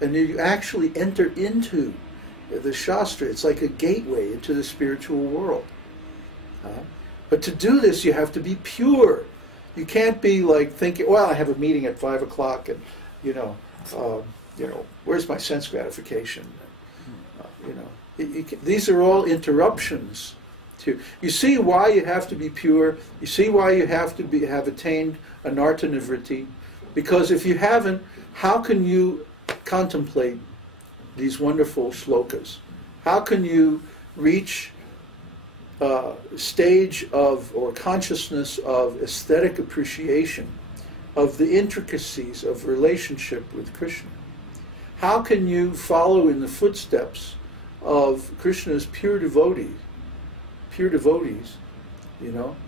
And you actually enter into the Shastra. It's like a gateway into the spiritual world. But to do this, you have to be pure. You can't be like thinking, well, I have a meeting at 5 o'clock, and where's my sense gratification? These are all interruptions. You see why you have to be pure. You see why you have to have attained anartha nivritti. Because if you haven't, how can you contemplate these wonderful shlokas? How can you reach stage of, or consciousness of, aesthetic appreciation of the intricacies of relationship with Krishna? How can you follow in the footsteps of Krishna's pure devotees,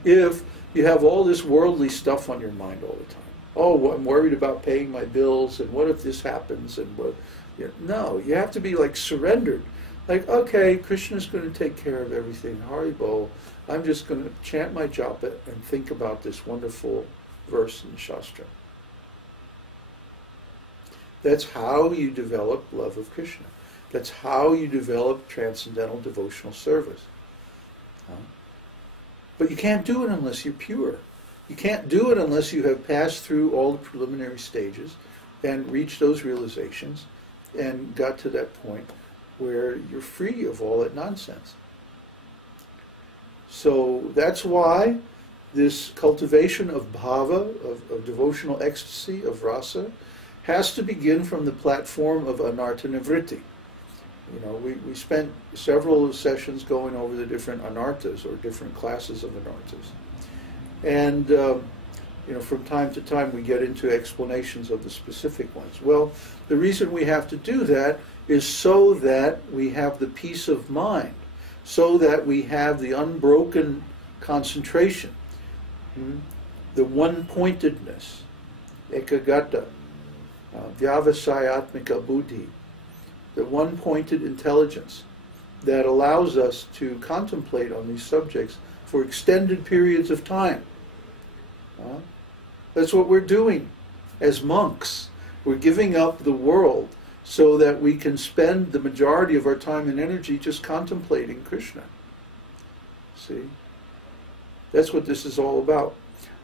if you have all this worldly stuff on your mind all the time? Oh, I'm worried about paying my bills, and what if this happens, and what? No, you have to be like surrendered. Like, okay, Krishna's going to take care of everything. Haribol, I'm just going to chant my japa and think about this wonderful verse in the Shastra. That's how you develop love of Krishna. That's how you develop transcendental devotional service. But you can't do it unless you're pure. You can't do it unless you have passed through all the preliminary stages and reached those realizations and got to that point where you're free of all that nonsense. So that's why this cultivation of bhava, of devotional ecstasy, of rasa, has to begin from the platform of anartha nivritti. We spent several sessions going over the different anarthas, or different classes of anarthas. And from time to time we get into explanations of the specific ones. Well, the reason we have to do that is so that we have the peace of mind, so that we have the unbroken concentration, the one-pointedness, ekagata, vyavasayatmika-buddhi, the one-pointed intelligence that allows us to contemplate on these subjects for extended periods of time. That's what we're doing as monks. We're giving up the world so that we can spend the majority of our time and energy just contemplating Krishna. See? That's what this is all about.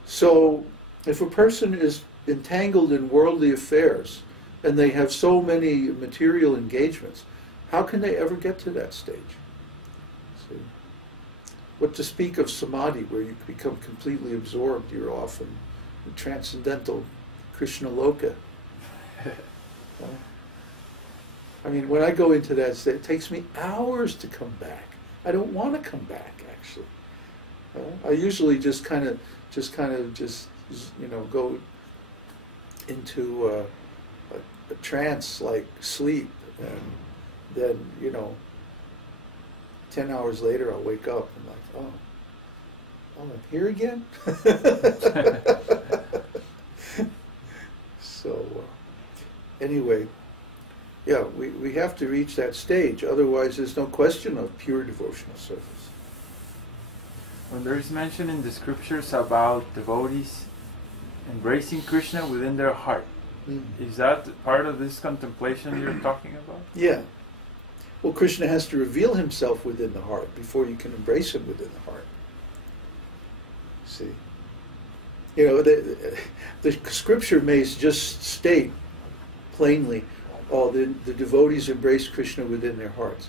So, if a person is entangled in worldly affairs, and they have so many material engagements, how can they ever get to that stage? See? What to speak of samadhi, where you become completely absorbed, you're off in the transcendental Krishna loka. I mean, when I go into that state, it takes me hours to come back. I don't want to come back, actually. I usually just kind of go into a trance, like sleep, and then 10 hours later I'll wake up and like, oh, I'm here again. So anyway, yeah, we have to reach that stage. Otherwise, there's no question of pure devotional service. When there is mention in the scriptures about devotees embracing Krishna within their heart, is that part of this contemplation you're talking about? Yeah. Well, Krishna has to reveal himself within the heart before you can embrace him within the heart. See? The scripture may just state plainly, the devotees embrace Krishna within their hearts.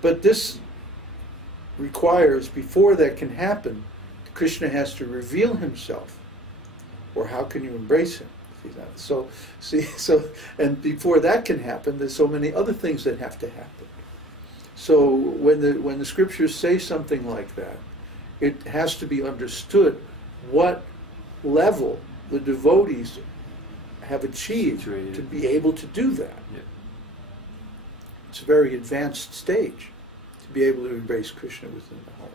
But this requires, before that can happen, Krishna has to reveal himself. Or how can you embrace him? And before that can happen, there's so many other things that have to happen. So when the scriptures say something like that, it has to be understood what level the devotees have achieved to be able to do that. Yeah. It's a very advanced stage to be able to embrace Krishna within the heart.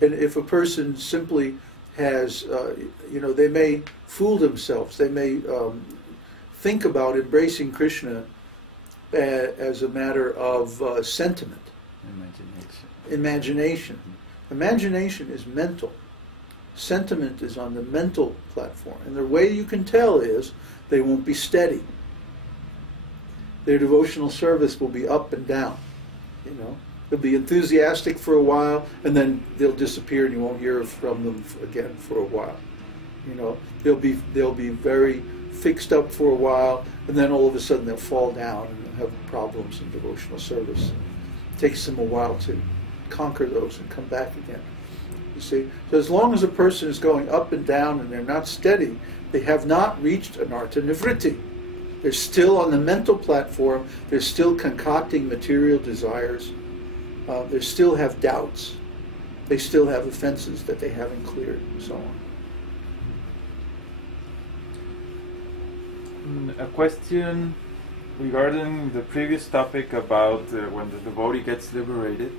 And if a person simply has, they may fool themselves. They may think about embracing Krishna as a matter of sentiment. Imagination. Imagination is mental. Sentiment is on the mental platform. And the way you can tell is They won't be steady. Their devotional service will be up and down. You know, they'll be enthusiastic for a while, and then they'll disappear, and you won't hear from them again for a while. You know, they'll be very fixed up for a while, and then all of a sudden they'll fall down and they'll have problems in devotional service. It takes them a while to conquer those and come back again. You see, so as long as a person is going up and down and they're not steady, they have not reached anartha nivritti. They're still on the mental platform. They're still concocting material desires. They still have doubts. They still have offenses that they haven't cleared, and so on. A question regarding the previous topic about when the devotee gets liberated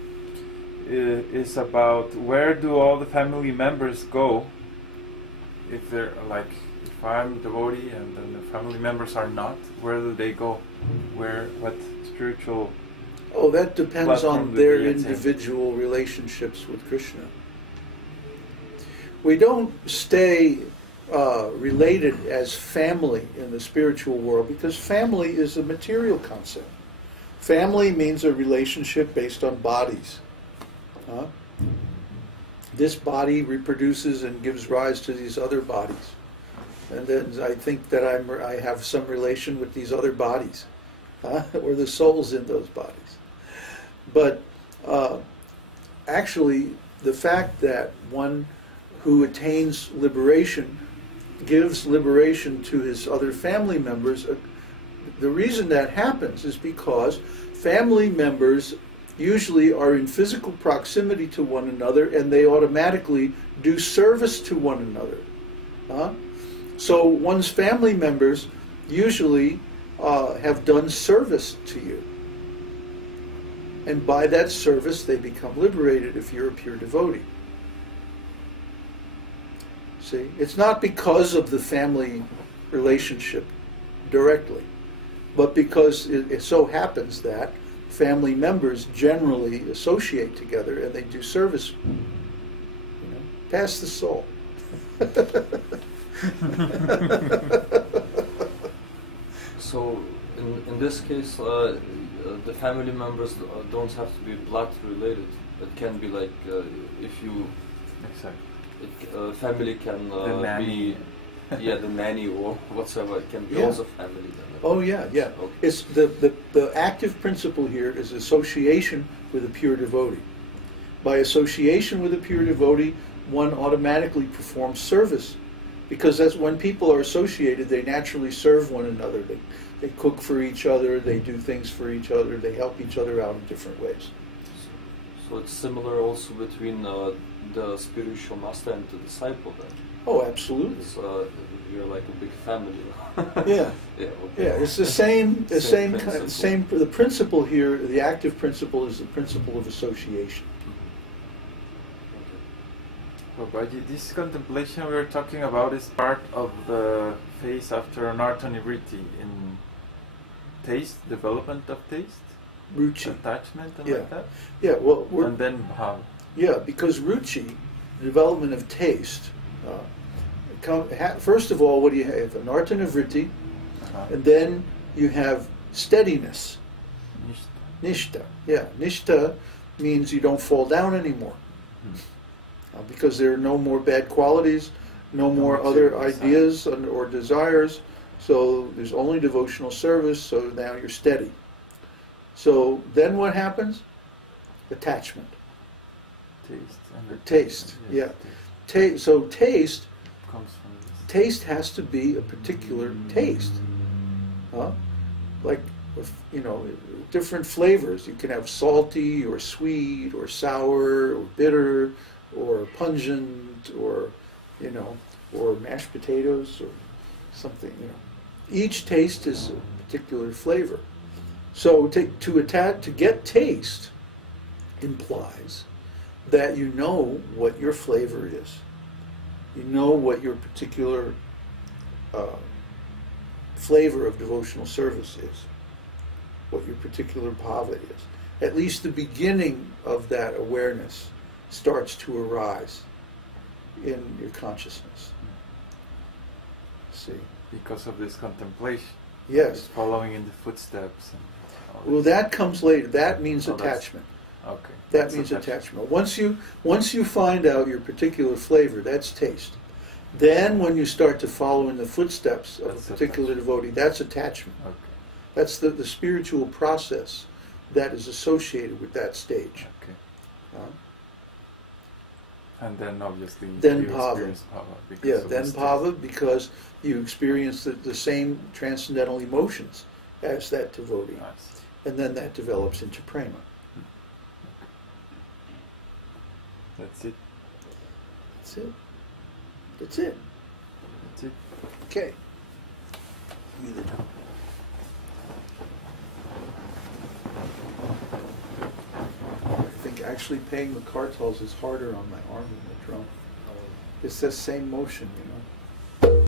is about where do all the family members go if they're like, if I'm a devotee and then the family members are not, where do they go? What spiritual... Oh, that depends on their individual relationships with Krishna. We don't stay related as family in the spiritual world because family is a material concept. Family means a relationship based on bodies. This body reproduces and gives rise to these other bodies. And then I think that I have some relation with these other bodies, or the souls in those bodies. But actually, the fact that one who attains liberation gives liberation to his other family members, the reason that happens is because family members usually are in physical proximity to one another and they automatically do service to one another. So one's family members usually have done service to you. And by that service they become liberated if you're a pure devotee. See, it's not because of the family relationship directly, but because it so happens that family members generally associate together and they do service. You know, pass the soul. So, in this case, the family members don't have to be blood related. It can be like if you. Exactly. Family can be, the nanny or whatsoever. It can be also family. Then. Oh yeah. Okay. It's the active principle here is association with a pure devotee. By association with a pure devotee, one automatically performs service, because that's when people are associated. They naturally serve one another. They cook for each other. They do things for each other. They help each other out in different ways. So it's similar also between the spiritual master and the disciple then? Oh, absolutely. You're like a big family. Yeah. Okay. Yeah, it's the same the principle here, the active principle is the principle of association. Well, but this contemplation we are talking about is part of the phase after anartha nivritti in taste, development of taste? Ruchi. Attachment and like that? Yeah, well, and then bhava. Yeah, because ruchi, the development of taste, first of all, what do you have? Anartha nivritti, and then you have steadiness. Nishta. Yeah, nishta means you don't fall down anymore. Because there are no more bad qualities, no more other ideas or desires, so there's only devotional service, so now you're steady. So then what happens? Attachment. Taste. So taste comes from this. Taste has to be a particular taste. Like, you know, different flavors. You can have salty or sweet or sour or bitter or pungent or, you know, or mashed potatoes or something, you know. Each taste is a particular flavor. So to get taste implies that you know what your flavor is. You know what your particular flavor of devotional service is, what your particular bhava is. At least the beginning of that awareness starts to arise in your consciousness. See? Because of this contemplation. Yes. It's following in the footsteps. And all Well, this. that comes later. That means Oh, that's- attachment. Okay. That That's means attachment. attachment. Once you find out your particular flavor, that's taste. Then when you start to follow in the footsteps of That's a particular devotee, that's attachment. Okay. That's the spiritual process that is associated with that stage. Okay. Uh, And then obviously Then you bhava. experience bhava. Because yeah, of then this bhava, because you experience the same transcendental emotions as that devotee. Nice. And then that develops into prema. That's it. That's it. That's it. That's it. Okay. Either. I think actually paying the kartals is harder on my arm than the drum. It's the same motion, you know.